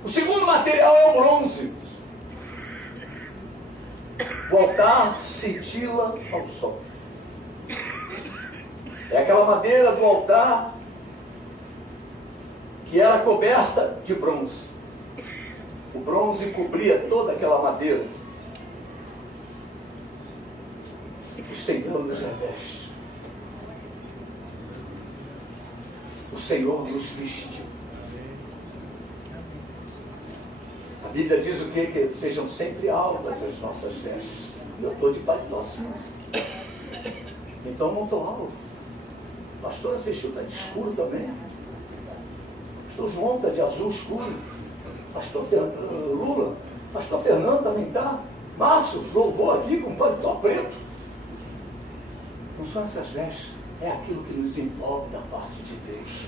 O segundo material é o bronze. O altar cintila ao sol. É aquela madeira do altar que era coberta de bronze. O bronze cobria toda aquela madeira. O Senhor nos reveste. O Senhor nos vestiu. A Bíblia diz o quê? Que sejam sempre altas as nossas vestes. Eu estou de paletó cinza. Então não estou alvo. Pastor assistiu, está de escuro também. Pastor João está de azul escuro. Pastor Lula. Pastor Fernando também está. Márcio louvou aqui com paletó preto. Não são essas vestes. É aquilo que nos envolve da parte de Deus.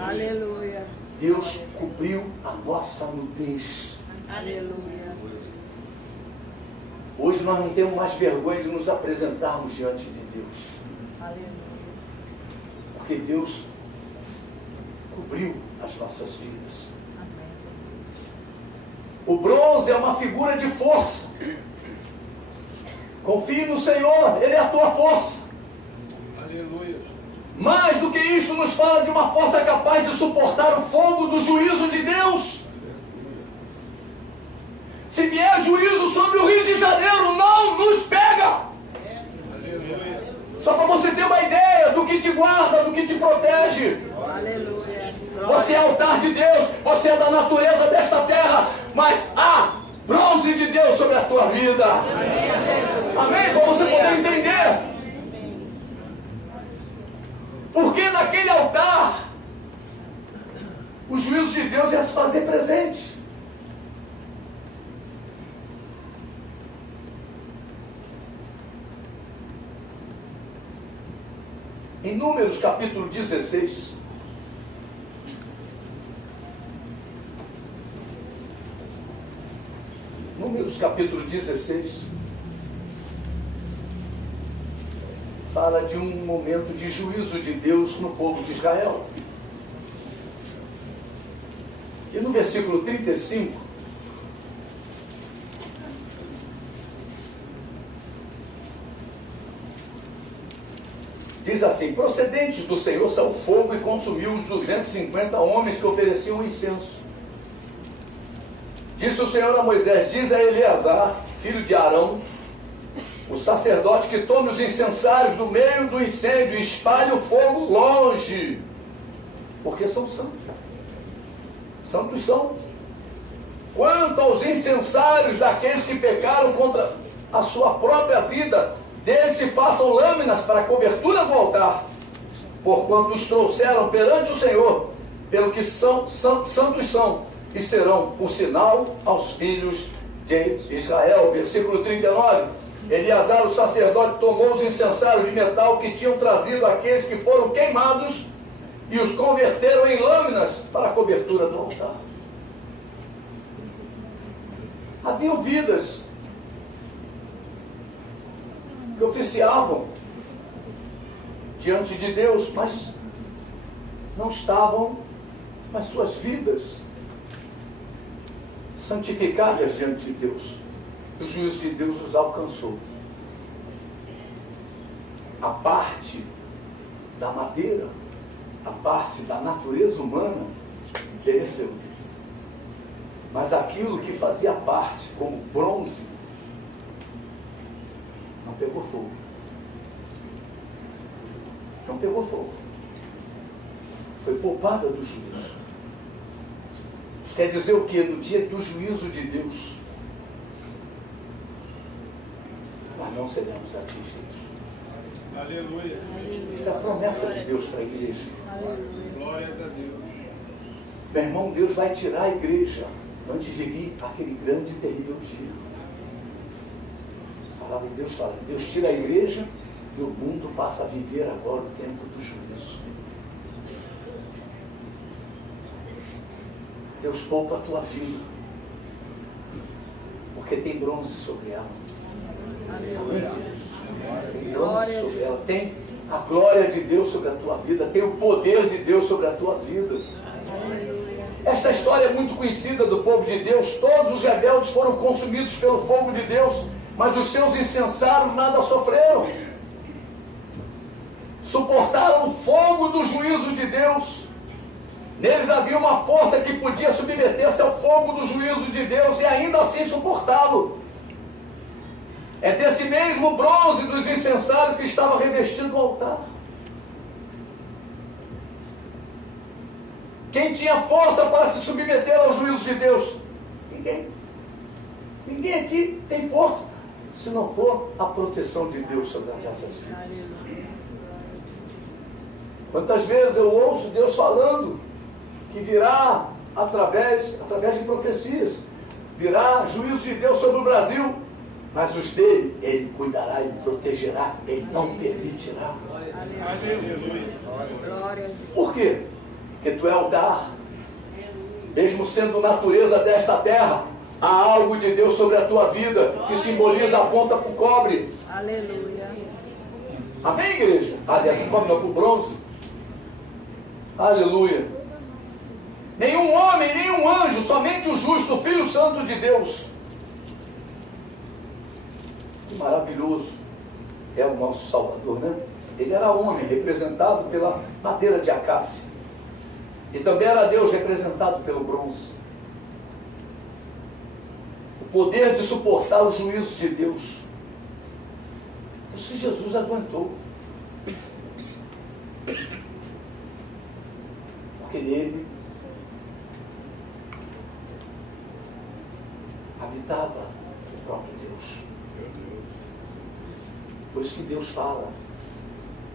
Aleluia. Deus cobriu a nossa nudez. Aleluia. Hoje nós não temos mais vergonha de nos apresentarmos diante de Deus. Aleluia. Porque Deus cobriu as nossas vidas. O bronze é uma figura de força. Confie no Senhor, Ele é a tua força. Aleluia. Mais do que isso, nos fala de uma força capaz de suportar o fogo do juízo de Deus. Se vier juízo sobre o Rio de Janeiro, não nos pega. Aleluia. Só para você ter uma ideia do que te guarda, do que te protege. Aleluia. Você é altar de Deus, você é da natureza desta terra, mas há bronze de Deus sobre a tua vida. Amém? Para você poder entender. Porque naquele altar, o juízo de Deus ia se fazer presente. Em Números capítulo 16, Números capítulo 16, fala de um momento de juízo de Deus no povo de Israel. E no versículo 35, Diz assim: procedentes do Senhor saiu fogo e consumiu os 250 homens que ofereciam incenso. Disse o Senhor a Moisés: diz a Eleazar, filho de Arão, o sacerdote, que tome os incensários do meio do incêndio e espalhe o fogo longe, porque são santos. Santos são. Quanto aos incensários daqueles que pecaram contra a sua própria vida, deles se façam lâminas para a cobertura do altar, porquanto os trouxeram perante o Senhor, pelo que santos são, e serão por sinal aos filhos de Israel. Versículo 39. Eleazar, o sacerdote, tomou os incensários de metal que tinham trazido aqueles que foram queimados e os converteram em lâminas para a cobertura do altar. Havia vidas que oficiavam diante de Deus, mas não estavam com as suas vidas santificadas diante de Deus. O juízo de Deus os alcançou. A parte da madeira, a parte da natureza humana pereceu. Mas aquilo que fazia parte, como bronze, não pegou fogo. Não pegou fogo. Foi poupada do juízo. Isso quer dizer o quê? No dia do juízo de Deus, nós não seremos atingidos. Aleluia. Isso é a promessa de Deus para a igreja. Glória a Deus. Meu irmão, Deus vai tirar a igreja antes de vir aquele grande e terrível dia. A palavra de Deus fala: Deus tira a igreja e o mundo passa a viver agora o tempo do juízo. Deus poupa a tua vida, porque tem bronze sobre ela. Amém? Tem bronze sobre ela. Tem a glória de Deus sobre a tua vida. Tem o poder de Deus sobre a tua vida. Esta história é muito conhecida do povo de Deus. Todos os rebeldes foram consumidos pelo fogo de Deus, mas os seus incensários nada sofreram. Suportaram o fogo do juízo de Deus. Neles havia uma força que podia submeter-se ao fogo do juízo de Deus e ainda assim suportá-lo. É desse mesmo bronze dos incensários que estava revestido o altar. Quem tinha força para se submeter ao juízo de Deus? Ninguém. Ninguém aqui tem força, se não for a proteção de Deus sobre as nossas vidas. Quantas vezes eu ouço Deus falando que virá através de profecias, virá juízo de Deus sobre o Brasil, mas os dele, ele cuidará, ele protegerá, ele não permitirá. Por quê? Porque tu é o dar. Mesmo sendo natureza desta terra, há algo de Deus sobre a tua vida, que simboliza a ponta para o cobre. Aleluia. Amém, igreja? Aliás, para o cobre não, para o bronze. Aleluia. Nenhum homem, nenhum anjo, somente o justo, o Filho Santo de Deus. Que maravilhoso é o nosso Salvador, né? Ele era homem, representado pela madeira de acácia. E também era Deus, representado pelo bronze. O poder de suportar os juízos de Deus. Por isso Jesus aguentou. Porque nele habitava o próprio Deus. Por isso que Deus fala: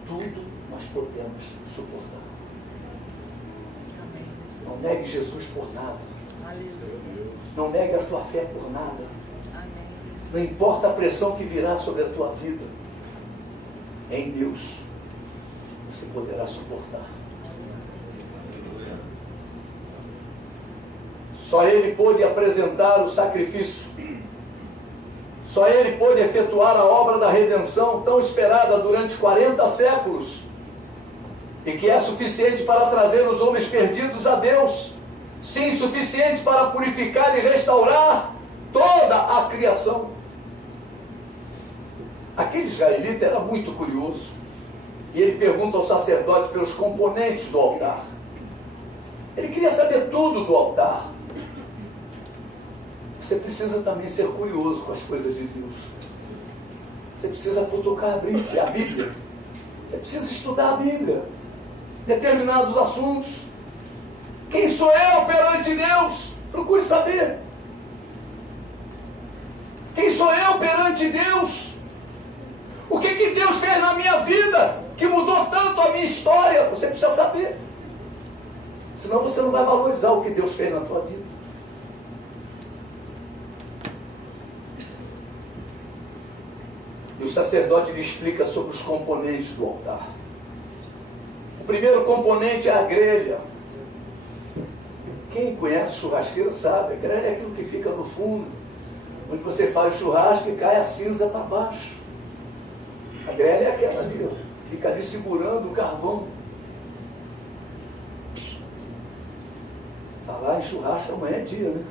tudo nós podemos suportar. Não negue Jesus por nada. Não negue a tua fé por nada. Não importa a pressão que virá sobre a tua vida, em Deus você poderá suportar. Só Ele pôde apresentar o sacrifício. Só Ele pôde efetuar a obra da redenção tão esperada durante 40 séculos. E que é suficiente para trazer os homens perdidos a Deus. Sim, suficiente para purificar e restaurar toda a criação. Aquele israelita era muito curioso. E ele pergunta ao sacerdote pelos componentes do altar. Ele queria saber tudo do altar. Você precisa também ser curioso com as coisas de Deus. Você precisa futucar a Bíblia. Você precisa estudar a Bíblia. Determinados assuntos. Quem sou eu perante Deus? Procure saber. Quem sou eu perante Deus? O que Deus fez na minha vida que mudou tanto a minha história? Você precisa saber. Senão você não vai valorizar o que Deus fez na tua vida. E o sacerdote lhe explica sobre os componentes do altar. O primeiro componente é a grelha. Quem conhece churrasqueira sabe, a grelha é aquilo que fica no fundo, onde você faz churrasco e cai a cinza para baixo. A grelha é aquela ali, ó, fica ali segurando o carvão. Falar em churrasco amanhã é dia, né?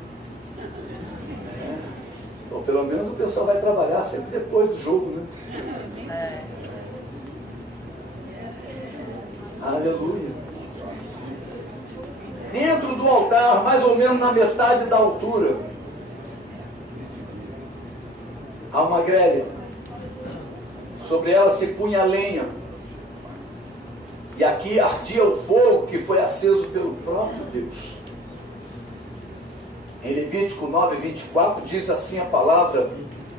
Ou pelo menos o pessoal vai trabalhar sempre depois do jogo, né? Aleluia. Dentro do altar, mais ou menos na metade da altura, há uma grelha. Sobre ela se punha a lenha. E aqui ardia o fogo que foi aceso pelo próprio Deus. Em Levítico 9, 24, diz assim a palavra: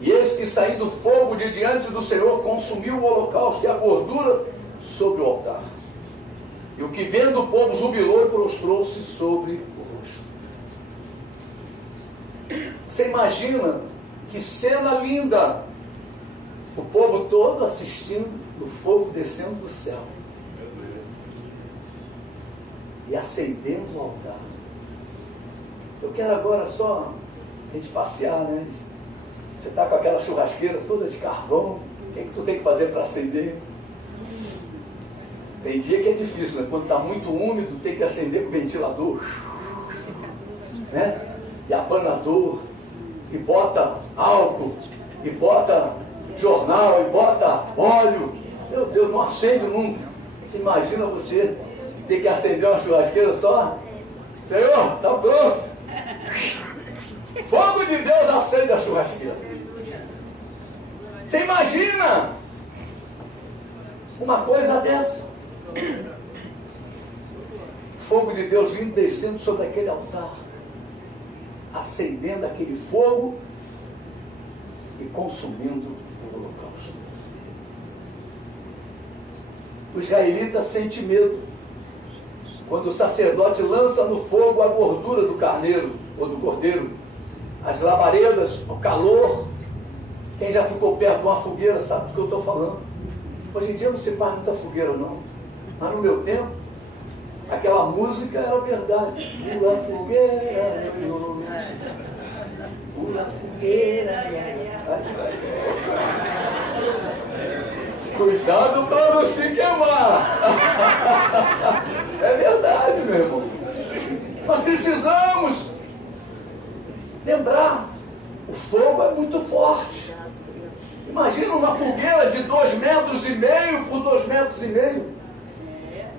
e eis que saindo do fogo de diante do Senhor, consumiu o holocausto e a gordura sobre o altar. E o que vendo o povo jubilou e prostrou-se sobre o rosto. Você imagina que cena linda! O povo todo assistindo o fogo descendo do céu e acendendo o altar. Eu quero agora só a gente passear, né? Você está com aquela churrasqueira toda de carvão, o que tu tem que fazer para acender? Tem dia que é difícil, né? Quando está muito úmido, tem que acender com o ventilador, né? E abanador, e bota álcool, e bota jornal, e bota óleo. Meu Deus, não acende nunca. Você imagina você ter que acender uma churrasqueira só? Senhor, está pronto. Fogo de Deus acende a churrasqueira. Você imagina uma coisa dessa? Fogo de Deus vindo descendo sobre aquele altar, acendendo aquele fogo e consumindo o holocausto. Os israelitas sentem medo quando o sacerdote lança no fogo a gordura do carneiro ou do cordeiro, as labaredas, o calor. Quem já ficou perto de uma fogueira sabe do que eu estou falando. Hoje em dia não se faz muita fogueira não, mas no meu tempo aquela música era verdade. Pula fogueira, pula fogueira. Cuidado para não se queimar. É verdade, meu irmão. Nós precisamos lembrar, o fogo é muito forte. Imagina uma fogueira de 2,5 metros por 2,5 metros.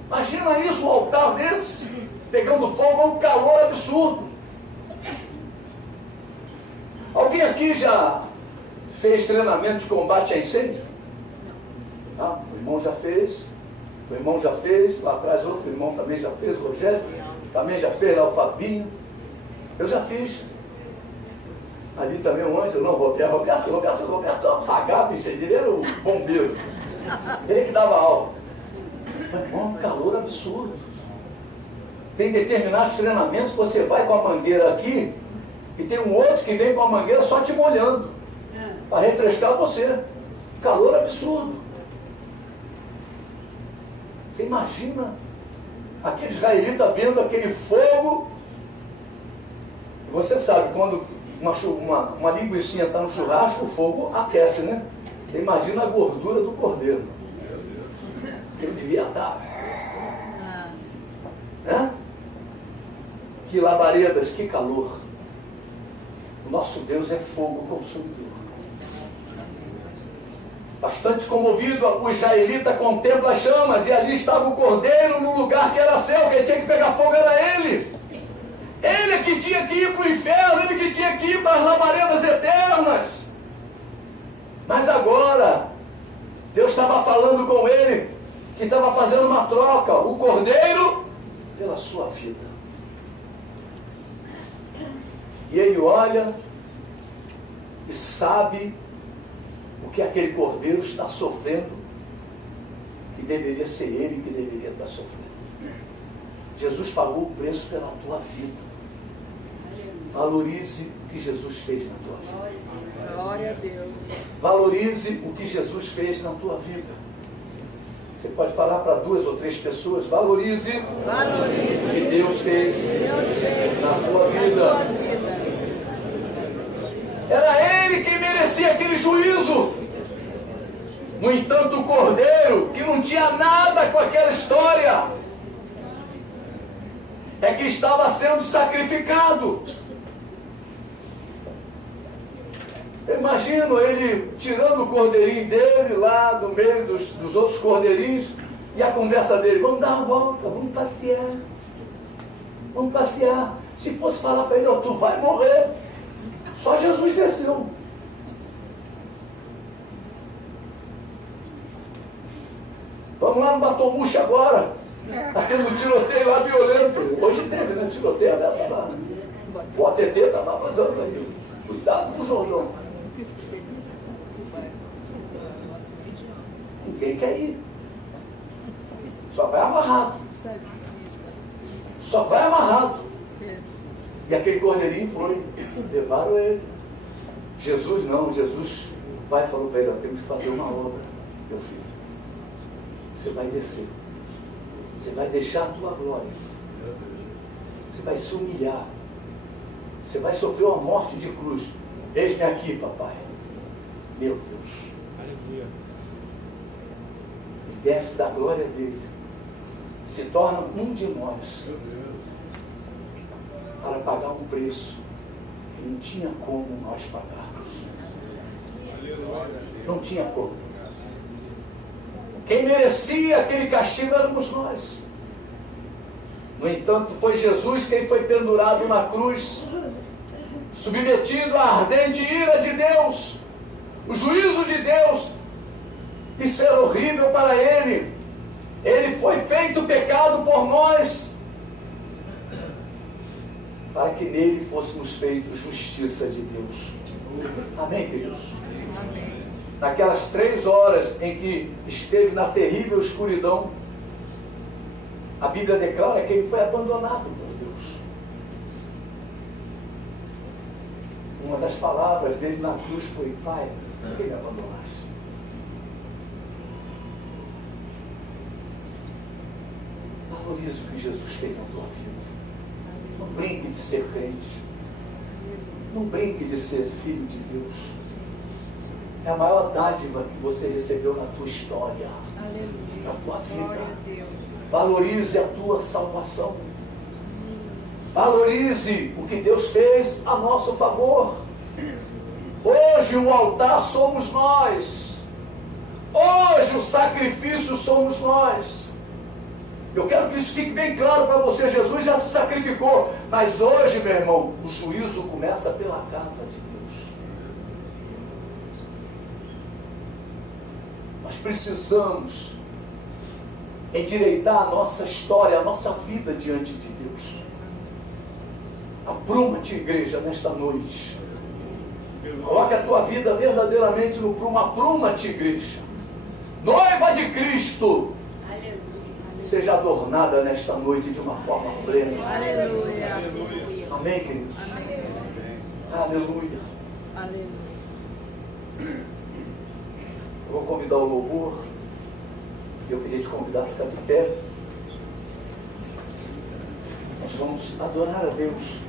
Imagina isso, um altar desse, pegando fogo, é um calor absurdo. Alguém aqui já fez treinamento de combate a incêndio? Ah, o irmão já fez, lá atrás outro irmão também já fez, o Rogério também já fez, lá o Fabinho. Eu já fiz. Ali também o Ângelo, não, Roberto apagava incêndio, ele era o bombeiro. Ele que dava aula. Mas, irmão, um calor absurdo. Tem determinados treinamentos que você vai com a mangueira aqui e tem um outro que vem com a mangueira só te molhando para refrescar você. Calor absurdo. Você imagina aquele israelita vendo aquele fogo. Você sabe, quando uma linguicinha está no churrasco, o fogo aquece, né? Você imagina a gordura do cordeiro. Ele devia estar. Né? Que labaredas, que calor. O nosso Deus é fogo consumidor. Bastante comovido, o israelita contempla as chamas, e ali estava o cordeiro no lugar que era seu. Quem tinha que pegar fogo era ele. Ele que tinha que ir para o inferno, ele que tinha que ir para as labaredas eternas. Mas agora, Deus estava falando com ele, que estava fazendo uma troca, o cordeiro pela sua vida. E ele olha e sabe o que aquele cordeiro está sofrendo, que deveria ser ele que deveria estar sofrendo. Jesus pagou o preço pela tua vida. Valorize o que Jesus fez na tua vida. Glória a Deus. Valorize o que Jesus fez na tua vida. Você pode falar para 2 ou 3 pessoas: valorize o que Deus fez na tua vida. Era ele que merecia aquele juízo. No entanto, o cordeiro, que não tinha nada com aquela história, é que estava sendo sacrificado. Eu imagino ele tirando o cordeirinho dele lá do meio dos outros cordeirinhos, e a conversa dele: vamos dar uma volta, vamos passear. Vamos passear. Se fosse falar para ele: tu vai morrer. Só Jesus desceu. Vamos lá no Batomuxa agora. Está tendo um tiroteio lá violento. Hoje teve, né? Tiroteio dessa lá. O ATT estava vazando aí. Cuidado com o João. Ninguém quer ir. Só vai amarrado. Só vai amarrado. E aquele cordeirinho foi. Levaram ele. Jesus não. Jesus, o pai falou para ele: eu tenho que fazer uma obra, meu filho. Você vai descer. Você vai deixar a tua glória. Você vai se humilhar. Você vai sofrer uma morte de cruz. Eis-me aqui, papai. Meu Deus. Aleluia. E desce da glória dele. Se torna um de nós. Para pagar um preço que não tinha como nós pagarmos. Não tinha como. Quem merecia aquele castigo éramos nós. No entanto, foi Jesus quem foi pendurado na cruz, submetido à ardente ira de Deus, o juízo de Deus. Isso era horrível para ele. Ele foi feito pecado por nós, para que nele fôssemos feitos justiça de Deus. Amém, queridos? Naquelas 3 horas em que esteve na terrível escuridão, a Bíblia declara que ele foi abandonado por Deus. Uma das palavras dele na cruz foi: Pai, por que me abandonaste? Valorize o que Jesus fez na tua vida. Não brinque de ser crente. Não brinque de ser filho de Deus. É a maior dádiva que você recebeu na tua história, na tua vida. Valorize a tua salvação. Valorize o que Deus fez a nosso favor. Hoje o altar somos nós. Hoje o sacrifício somos nós. Eu quero que isso fique bem claro para você. Jesus já se sacrificou, mas hoje, meu irmão, o juízo começa pela casa de Deus. Nós precisamos endireitar a nossa história, a nossa vida diante de Deus. Apruma-te, igreja, nesta noite. Coloque a tua vida verdadeiramente no prumo. Apruma-te, igreja. Noiva de Cristo. Seja adornada nesta noite de uma forma plena. Aleluia. Amém, queridos? Amém. Aleluia. Aleluia. Eu vou convidar o louvor. Eu queria te convidar a ficar de pé. Nós vamos adorar a Deus.